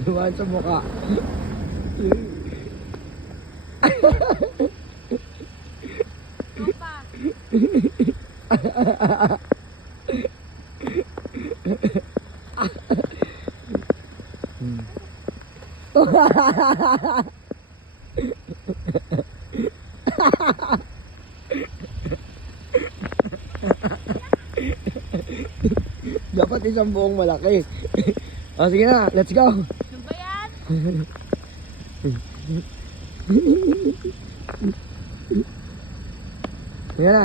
Dumaan sa mukha. Tropa. Dapat isang buong malaki. O sige na, let's go. Ano ba yan? Sige na.